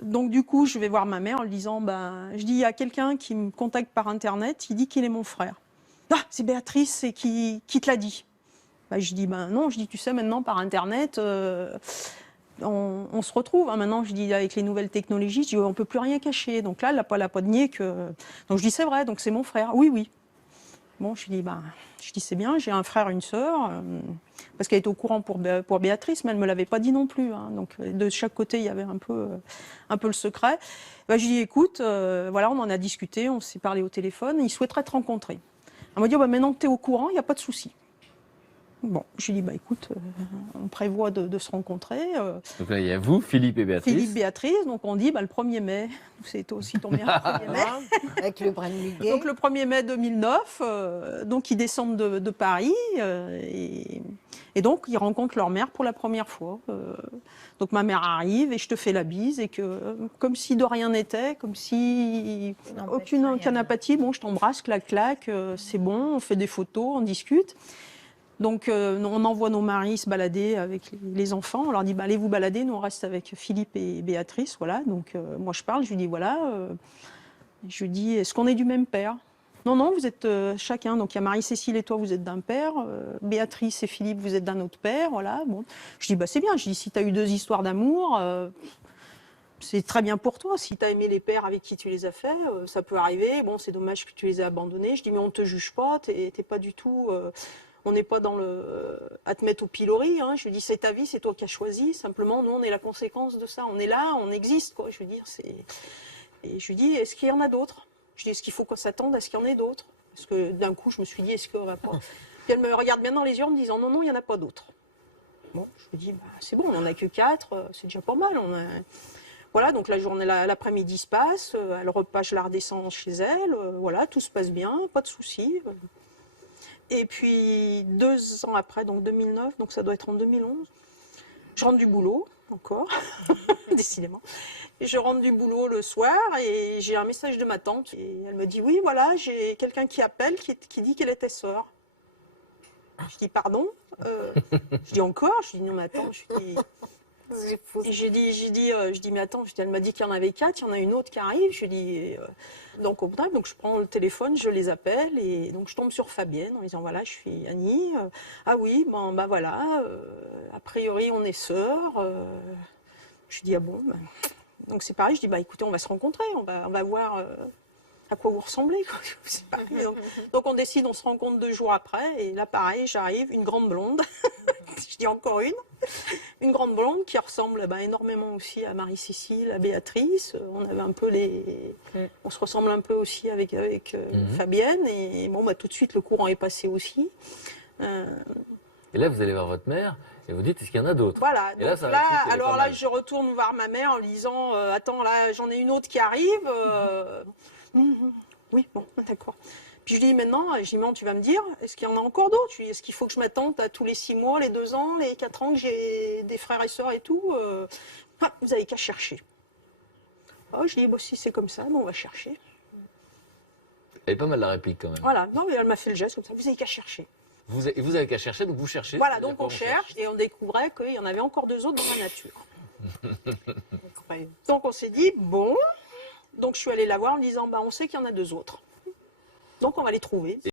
Donc du coup, je vais voir ma mère en lui disant, je dis, il y a quelqu'un qui me contacte par Internet, il dit qu'il est mon frère. Ah, c'est Béatrice, c'est qui te l'a dit? Je dis, non, je dis, tu sais, maintenant par Internet, on se retrouve. Hein. Maintenant, je dis, avec les nouvelles technologies, je dis, on ne peut plus rien cacher. Donc là, elle n'a pas nié que... Donc je dis, c'est vrai, donc c'est mon frère. Oui, oui. Bon, je dis, c'est bien, j'ai un frère, une sœur, parce qu'elle était au courant pour Béatrice, mais elle ne me l'avait pas dit non plus. Hein. Donc de chaque côté, il y avait un peu le secret. Je lui dis, écoute, voilà, on en a discuté, on s'est parlé au téléphone, il souhaiterait te rencontrer. Elle m'a dit, maintenant que tu es au courant, il n'y a pas de souci. Bon, je lui ai dit, écoute, on prévoit de se rencontrer. Donc là, il y a vous, Philippe et Béatrice. Philippe, Béatrice, donc on dit le 1er mai, c'est aussi tombé le 1er mai. Avec le brin de muguet. Donc le 1er mai 2009, donc ils descendent de Paris et donc ils rencontrent leur mère pour la première fois. Donc ma mère arrive et je te fais la bise et comme si de rien n'était, comme si aucune canapathie, bon je t'embrasse, clac clac, c'est bon, on fait des photos, on discute. Donc on envoie nos maris se balader avec les enfants, on leur dit allez vous balader, nous on reste avec Philippe et Béatrice, voilà. Donc moi je parle, je lui dis voilà, je lui dis est-ce qu'on est du même père? Non, non, vous êtes chacun, donc il y a Marie-Cécile et toi vous êtes d'un père, Béatrice et Philippe vous êtes d'un autre père, voilà. Bon. Je dis c'est bien, je dis si tu as eu 2 histoires d'amour, c'est très bien pour toi, si tu as aimé les pères avec qui tu les as fait, ça peut arriver, bon c'est dommage que tu les aies abandonnés, je dis mais on ne te juge pas, t'es pas du tout... on n'est pas à te mettre au pilori. Hein. Je lui dis, c'est ta vie, c'est toi qui as choisi. Simplement, nous, on est la conséquence de ça. On est là, on existe. Quoi. Je veux dire, et je lui dis, est-ce qu'il y en a d'autres? Je dis, est-ce qu'il faut qu'on s'attende à ce qu'il y en ait d'autres? Parce que d'un coup, je me suis dit, est-ce qu'on va pas... Puis elle me regarde bien dans les yeux en me disant, non, non, il n'y en a pas d'autres. Bon, je lui dis, c'est bon, on n'en a que 4, c'est déjà pas mal. Voilà, donc la journée, l'après-midi se passe, elle repasse, je la redescends chez elle, voilà, tout se passe bien, pas de soucis. Et puis 2 ans après, donc 2009, donc ça doit être en 2011, je rentre du boulot, encore, décidément. Et je rentre du boulot le soir et j'ai un message de ma tante. Et elle me dit, oui, voilà, j'ai quelqu'un qui appelle, qui dit qu'elle était sœur. Je dis, pardon? Je dis, encore? Je dis, non, mais attends, je dis... Et je dis, mais attends, elle m'a dit qu'il y en avait 4, il y en a une autre qui arrive. Je dis, donc je prends le téléphone, je les appelle et donc je tombe sur Fabienne en disant, voilà, je suis Annie. Ah oui, voilà, a priori on est sœurs. Je dis, ah bon, donc c'est pareil, je dis, écoutez, on va se rencontrer, on va voir à quoi vous ressemblez. Quoi. Donc on décide, on se rencontre 2 jours après et là pareil, j'arrive, une grande blonde. Je dis encore une grande blonde qui ressemble énormément aussi à Marie-Cécile, à Béatrice. On avait un peu on se ressemble un peu aussi avec Fabienne et bon tout de suite le courant est passé aussi. Et là vous allez voir votre mère et vous dites est-ce qu'il y en a d'autres? Voilà. Et là, alors là je retourne voir ma mère en lui disant attends là j'en ai une autre qui arrive. Oui bon d'accord. Puis je lui dis maintenant, tu vas me dire, est-ce qu'il y en a encore d'autres? Est-ce qu'il faut que je m'attende à tous les 6 mois, les 2 ans, les 4 ans que j'ai des frères et sœurs et tout? Vous n'avez qu'à chercher. Je dis, si c'est comme ça, on va chercher. Elle est pas mal la réplique quand même. Voilà, non mais elle m'a fait le geste comme ça, vous avez qu'à chercher. Vous avez qu'à chercher, donc vous cherchez. Voilà, donc on cherche et on découvrait qu'il y en avait encore 2 autres dans la nature. Donc on s'est dit, bon, donc je suis allée la voir en disant, on sait qu'il y en a 2 autres. Donc on va les trouver.